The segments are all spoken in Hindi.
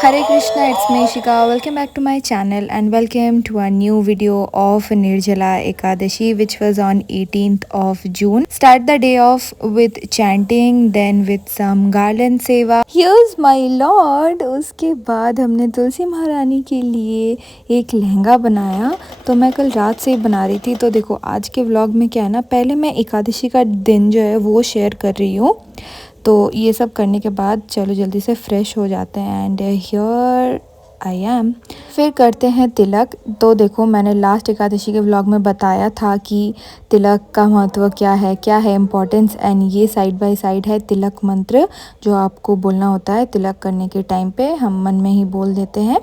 Hare Krishna, it's me Ishika. Welcome back to my channel and welcome to a new video of Nirjala Ekadashi, which was on 18th of June. Start the day off with chanting, then with some garland seva. Here's my lord. उसके बाद हमने तुलसी महारानी के लिए एक लहंगा बनाया। तो मैं कल रात से ही बना रही थी। तो देखो आज के व्लॉग में क्या है ना, पहले मैं एकादशी का दिन जो है वो शेयर कर रही हूँ। तो ये सब करने के बाद चलो जल्दी से फ्रेश हो जाते हैं एंड हियर आई एम। फिर करते हैं तिलक। तो देखो मैंने लास्ट एकादशी के व्लॉग में बताया था कि तिलक का महत्व क्या है इम्पोर्टेंस, एंड ये साइड बाय साइड है तिलक मंत्र जो आपको बोलना होता है तिलक करने के टाइम पे, हम मन में ही बोल देते हैं।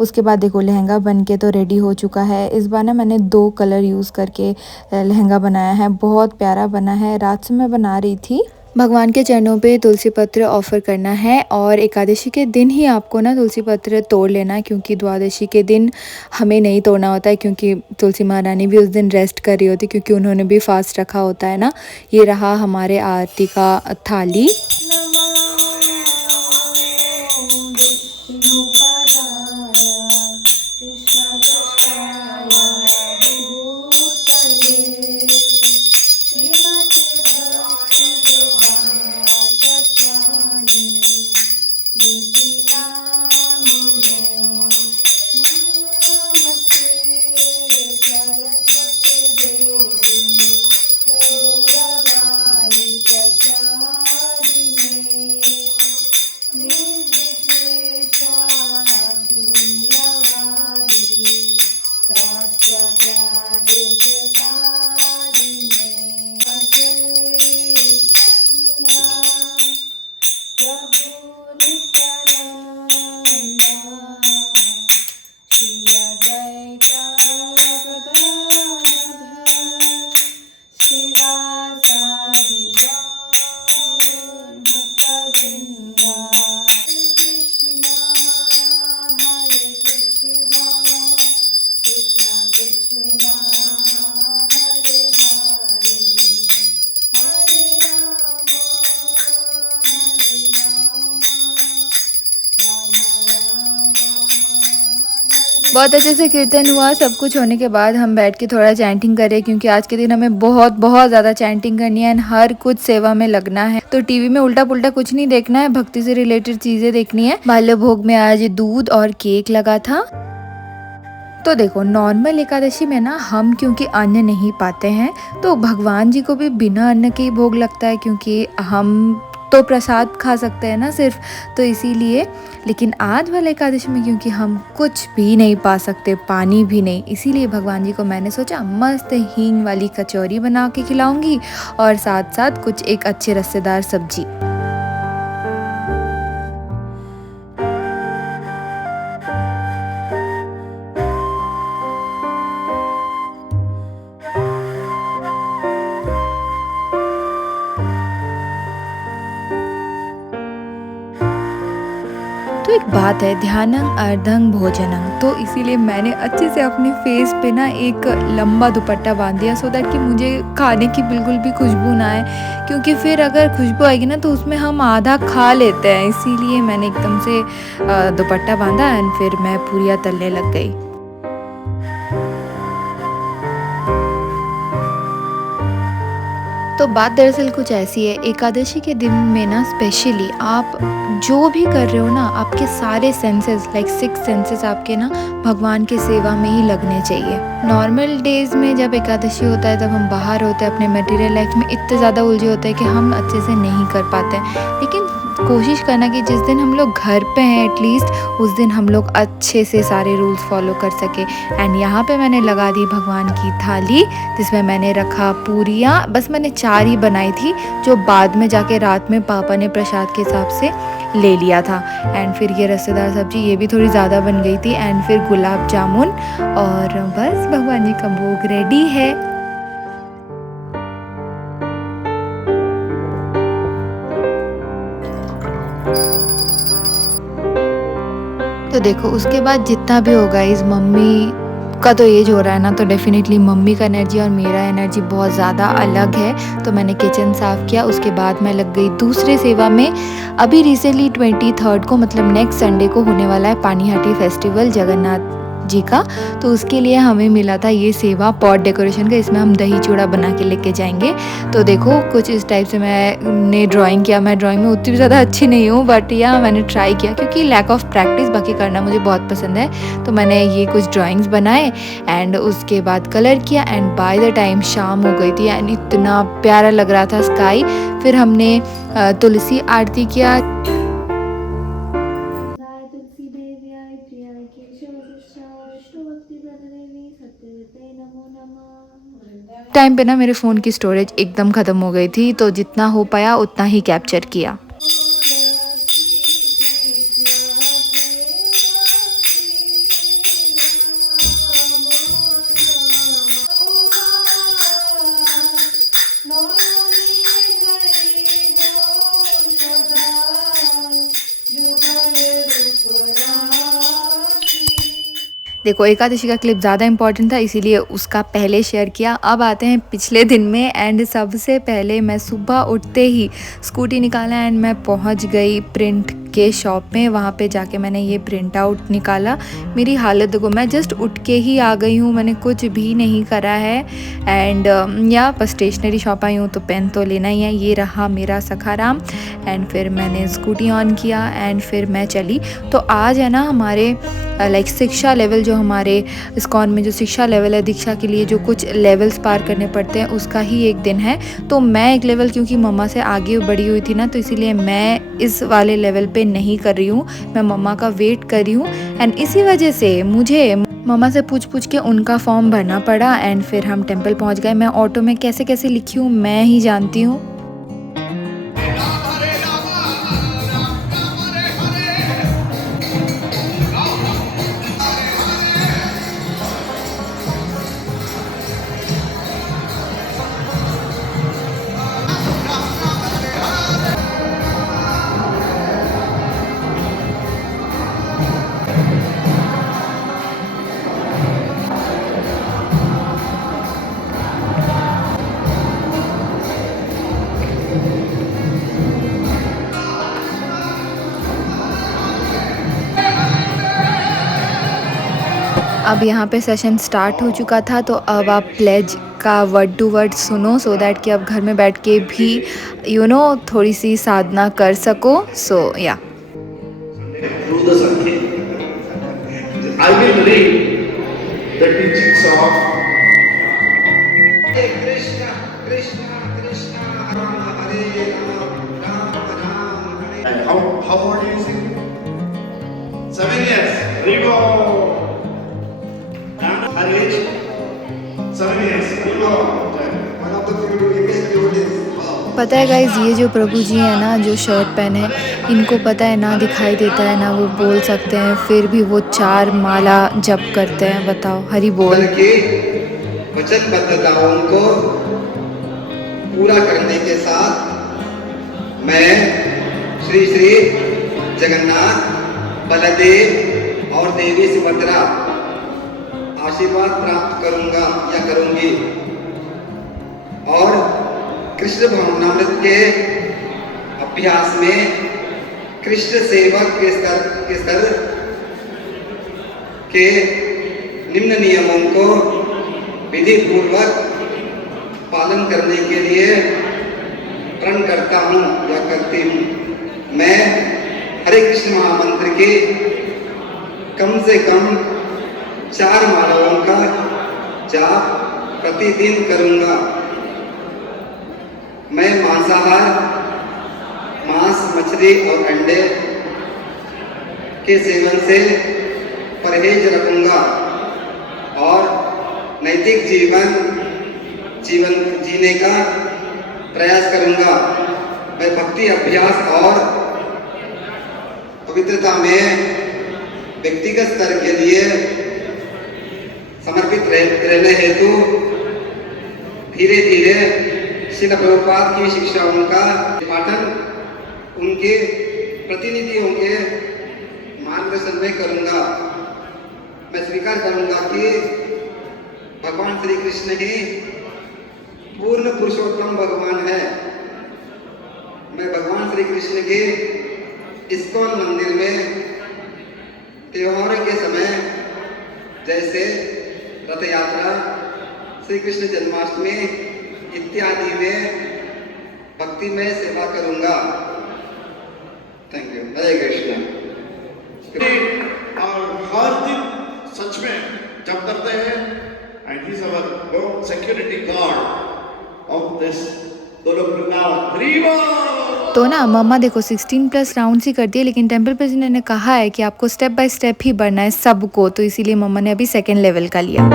उसके बाद देखो लहंगा बन के तो रेडी हो चुका है। इस बार ना मैंने 2 कलर यूज़ करके लहंगा बनाया है, बहुत प्यारा बना है। रात से मैं बना रही थी। भगवान के चरणों पे तुलसी पत्र ऑफ़र करना है और एकादशी के दिन ही आपको ना तुलसी पत्र तोड़ लेना है, क्योंकि द्वादशी के दिन हमें नहीं तोड़ना होता है, क्योंकि तुलसी महारानी भी उस दिन रेस्ट कर रही होती, क्योंकि उन्होंने भी फास्ट रखा होता है ना। ये रहा हमारे आरती का थाली। बहुत अच्छे से कीर्तन हुआ। सब कुछ होने के बाद हम बैठ के थोड़ा चैंटिंग करें, क्योंकि आज के दिन हमें बहुत बहुत ज़्यादा चैंटिंग करनी है एंड हर कुछ सेवा में लगना है। तो टीवी में उल्टा पुल्टा कुछ नहीं देखना है, भक्ति से रिलेटेड चीज़ें देखनी है। बाल्य भोग में आज दूध और केक लगा था। तो देखो नॉर्मल एकादशी में ना हम क्योंकि अन्न नहीं पाते हैं, तो भगवान जी को भी बिना अन्न के ही भोग लगता है, क्योंकि हम तो प्रसाद खा सकते हैं ना सिर्फ, तो इसीलिए। लेकिन आज वाले एकादशी में क्योंकि हम कुछ भी नहीं पा सकते, पानी भी नहीं, इसीलिए भगवान जी को मैंने सोचा मस्त हींग वाली कचौरी बना के खिलाऊंगी और साथ साथ कुछ एक अच्छे रस्सेदार सब्जी। तो एक बात है, ध्यानं अर्धं भोजनं, तो इसीलिए मैंने अच्छे से अपने फेस पे ना एक लंबा दुपट्टा बांध दिया, सो दैट कि मुझे खाने की बिल्कुल भी खुशबू ना आए, क्योंकि फिर अगर खुशबू आएगी ना तो उसमें हम आधा खा लेते हैं। इसीलिए मैंने एकदम से दुपट्टा बांधा एंड फिर मैं पूरियाँ तलने लग गई। तो बात दरअसल कुछ ऐसी है, एकादशी के दिन में ना स्पेशली आप जो भी कर रहे हो ना, आपके सारे सेंसेस लाइक 6 सेंसेस आपके ना भगवान के सेवा में ही लगने चाहिए। नॉर्मल डेज में जब एकादशी होता है तब हम बाहर होते हैं, अपने मटेरियल लाइफ में इतने ज़्यादा उलझे होते हैं कि हम अच्छे से नहीं कर पाते हैं। लेकिन कोशिश करना कि जिस दिन हम लोग घर पे हैं एटलीस्ट उस दिन हम लोग अच्छे से सारे रूल्स फॉलो कर सके। एंड यहाँ पे मैंने लगा दी भगवान की थाली, जिसमें मैंने रखा पूरियाँ। बस मैंने 4 ही बनाई थी, जो बाद में जाके रात में पापा ने प्रसाद के हिसाब से ले लिया था। एंड फिर ये रस्सेदार सब्जी, ये भी थोड़ी ज़्यादा बन गई थी। एंड फिर गुलाब जामुन, और बस भगवान जी का भोग रेडी है। तो देखो उसके बाद जितना भी होगा, इस मम्मी का तो एज हो रहा है ना, तो डेफिनेटली मम्मी का एनर्जी और मेरा एनर्जी बहुत ज़्यादा अलग है। तो मैंने किचन साफ़ किया, उसके बाद मैं लग गई दूसरे सेवा में। अभी रिसेंटली 23 को मतलब नेक्स्ट संडे को होने वाला है पानीहाटी फेस्टिवल जगन्नाथ जी का, तो उसके लिए हमें मिला था ये सेवा पॉट डेकोरेशन का। इसमें हम दही चूड़ा बना के लेके जाएंगे। तो देखो कुछ इस टाइप से मैंने ड्राइंग किया। मैं ड्राइंग में उतनी भी ज़्यादा अच्छी नहीं हूँ, बट या मैंने ट्राई किया क्योंकि लैक ऑफ प्रैक्टिस, बाकी करना मुझे बहुत पसंद है। तो मैंने ये कुछ ड्राइंग्स बनाए एंड उसके बाद कलर किया एंड बाय द टाइम शाम हो गई थी एंड इतना प्यारा लग रहा था स्काई। फिर हमने तुलसी आरती किया। टाइम पे ना मेरे फ़ोन की स्टोरेज एकदम ख़त्म हो गई थी, तो जितना हो पाया उतना ही कैप्चर किया। देखो एकादशी का क्लिप ज़्यादा इंपॉर्टेंट था, इसीलिए उसका पहले शेयर किया। अब आते हैं पिछले दिन में एंड सबसे पहले मैं सुबह उठते ही स्कूटी निकाला एंड मैं पहुंच गई प्रिंट के शॉप में। वहाँ पे जाके मैंने ये प्रिंट आउट निकाला। मेरी हालत देखो, मैं जस्ट उठ के ही आ गई हूँ, मैंने कुछ भी नहीं करा है एंड या बस स्टेशनरी शॉप आई हूँ तो पेन तो लेना ही है। ये रहा मेरा सखाराम एंड फिर मैंने स्कूटी ऑन किया एंड फिर मैं चली। तो आज है ना हमारे लाइक शिक्षा लेवल, जो हमारे इस्कॉन में जो शिक्षा लेवल है दीक्षा के लिए जो कुछ लेवल्स पार करने पड़ते हैं, उसका ही एक दिन है। तो मैं एक लेवल क्योंकि मम्मा से आगे बढ़ी हुई थी ना, तो इसीलिए मैं इस वाले लेवल पे नहीं कर रही हूँ, मैं मम्मा का वेट कर रही हूँ एंड इसी वजह से मुझे मम्मा से पूछ के उनका फॉर्म भरना पड़ा एंड फिर हम टेम्पल पहुँच गए। मैं ऑटो में कैसे कैसे लिखी हूँ मैं ही जानती हूँ। अब यहाँ पे सेशन स्टार्ट हो चुका था, तो अब आप प्लेज का वर्ड टू वर्ड सुनो सो दैट कि आप घर में बैठ के भी थोड़ी सी साधना कर सको। सो या through the Sankhya. I will read the teachings of Hare Krishna, Krishna Krishna, Hare Hare, Ram Ram, Hare. And how old is he? 7 years. Rigo. And her age 7 years. Rigo. One of the few biggest devotees. पता है गाइज, ये जो प्रभु जी हैं ना जो शर्ट पहने, इनको पता है ना दिखाई देता है ना वो बोल सकते हैं, फिर भी वो 4 माला जप करते हैं। बताओ, हरि बोल। की वचनबद्धताओं को पूरा करने के साथ मैं श्री श्री जगन्नाथ, बलदेव और देवी सुभद्रा आशीर्वाद प्राप्त करूंगा या करूंगी और कृष्ण भावनामृत के अभ्यास में कृष्ण सेवक के स्तर के निम्न नियमों को विधि पूर्वक पालन करने के लिए प्रण करता हूँ या करती हूँ। मैं हरे कृष्ण महामंत्र के कम से कम 4 मालाओं का जाप प्रतिदिन करूँगा। मैं मांसाहार, मांस, मछली और अंडे के सेवन से परहेज रखूंगा और नैतिक जीवन जीने का प्रयास करूंगा। मैं भक्ति अभ्यास और पवित्रता में व्यक्तिगत स्तर के लिए समर्पित रहने हेतु धीरे धीरे श्रील प्रभुपाद की शिक्षाओं का पाठन उनके प्रतिनिधियों के मार्गदर्शन में करूंगा। मैं स्वीकार करूंगा कि भगवान श्री कृष्ण ही पूर्ण पुरुषोत्तम भगवान है। मैं भगवान श्री कृष्ण के इस्कॉन मंदिर में त्योहारों के समय जैसे रथ यात्रा, श्री कृष्ण जन्माष्टमी इत्यादि में भक्तिमय सेवा करूंगा। Thank you. हरे कृष्ण। और हर दिन सच में जब करते हैं and he is our security guard of this Golok Vrindavan. Hari बोल। तो ना मम्मा देखो 16+ राउंड्स ही कर दिए, लेकिन टेम्पल प्रेसिडेंट ने कहा है कि आपको स्टेप बाय स्टेप ही बढ़ना है सबको, तो इसीलिए मम्मा ने अभी सेकेंड लेवल का लिया।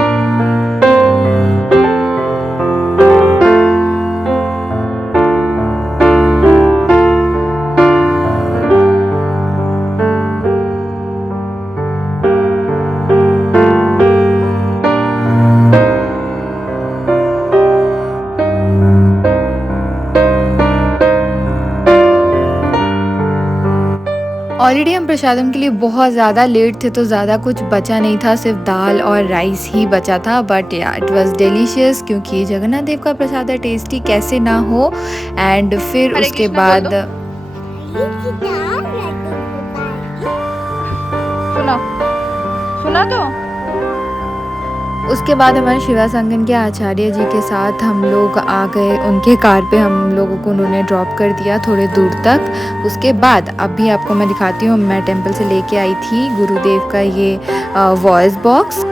ऑलरेडी हम प्रसादम के लिए बहुत ज़्यादा लेट थे, तो ज़्यादा कुछ बचा नहीं था, सिर्फ दाल और राइस ही बचा था। बट या इट वाज डिलीशियस, क्योंकि जगन्नाथ देव का प्रसाद है, टेस्टी कैसे ना हो। एंड फिर उसके बाद सुना तो उसके बाद हमारे शिवा संगन के आचार्य जी के साथ हम लोग आ गए, उनके कार पे हम लोगों को उन्होंने ड्रॉप कर दिया थोड़े दूर तक। उसके बाद अभी आपको मैं दिखाती हूँ, मैं टेंपल से लेके आई थी गुरुदेव का ये वॉइस बॉक्स।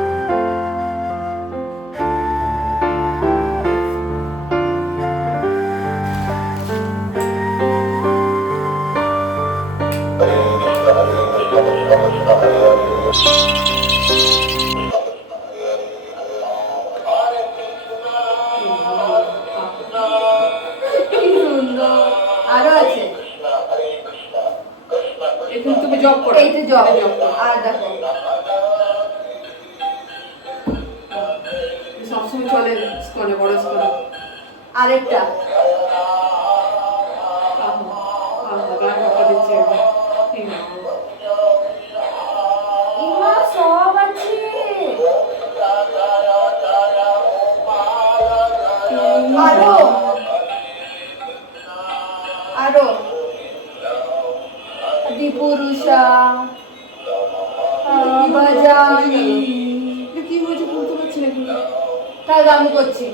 আরো আছে এখানে তুমি জব করো, এই যে জব আর দেখো সবসময় চলে স্কলে বড় স্কলে আরেকটা ইমা সব আছে আরো আরো দিপুরুষা বাজানি কি হয়েছে বলতে পারছি না এখন, তাহলে আমি করছি।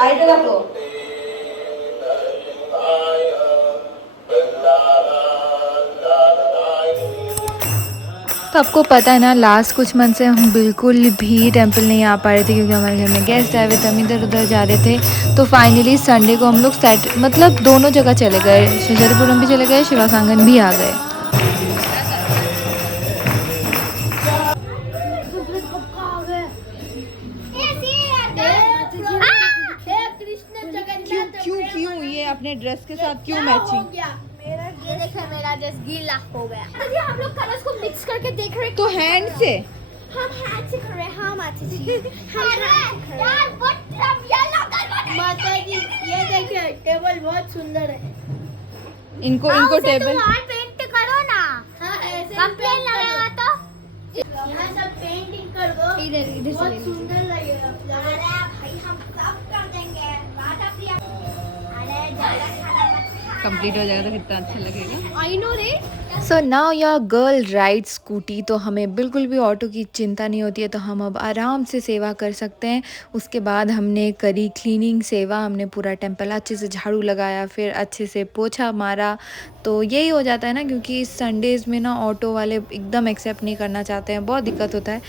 আর এটা দেখো तो आपको पता है ना, लास्ट कुछ मंथ से हम बिल्कुल भी टेंपल नहीं आ पा रहे थे, क्योंकि हमारे घर में गेस्ट आए हुए थे, हम इधर उधर जा रहे थे। तो फाइनली संडे को हम लोग मतलब दोनों जगह चले गए, शजरपुरम भी चले गए, शिवा सांगन भी आ गए। क्यों क्यों ये अपने ड्रेस के साथ क्यों मैचिंग? ये देखो मेरा ड्रेस गीला हो गया। अरे हम लोग कलर्स को मिक्स करके देख रहे हैं। तो हैंड से हम हैंड से कर रहे हैं। हम आते जी यार बट अब येलो कलर माता जी ये देखिए टेबल बहुत सुंदर है। इनको टेबल और पेंट करो ना। हां ऐसे कंप्लेन लगेगा तो यहां सब पेंटिंग कर दो, इधर बहुत सुंदर लगेगा। अरे भाई हम सब कर देंगे। राधा प्रिया अरे ज्यादा खाना मत कंप्लीट हो जाएगा तो कितना अच्छा लगेगा। आई नो रे। So now your girl ride scooty, तो हमें बिल्कुल भी ऑटो की चिंता नहीं होती है, तो हम अब आराम से सेवा कर सकते हैं। उसके बाद हमने करी क्लीनिंग सेवा, हमने पूरा टेंपल अच्छे से झाड़ू लगाया, फिर अच्छे से पोछा मारा। तो यही हो जाता है ना, क्योंकि संडेज़ में ना ऑटो वाले एकदम एक्सेप्ट नहीं करना चाहते हैं, बहुत दिक्कत होता है।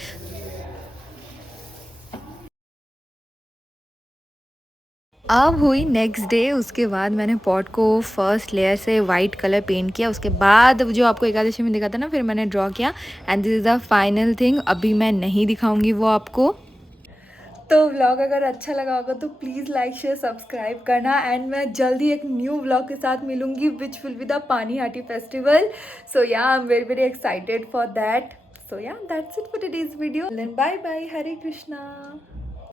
अब हुई नेक्स्ट डे। उसके बाद मैंने पॉट को फर्स्ट लेयर से वाइट कलर पेंट किया, उसके बाद जो आपको एकादशी में दिखा था ना, फिर मैंने ड्रॉ किया and this is the final thing. अभी मैं नहीं दिखाऊंगी वो आपको। तो व्लॉग अगर अच्छा लगा होगा तो प्लीज़ लाइक शेयर सब्सक्राइब करना, एंड मैं जल्दी एक न्यू व्लॉग के साथ मिलूंगी विच विल बी द पानी Hati festival. So yeah I am very very excited for that. So yeah that's it for today's video. Then bye bye, Hare Krishna.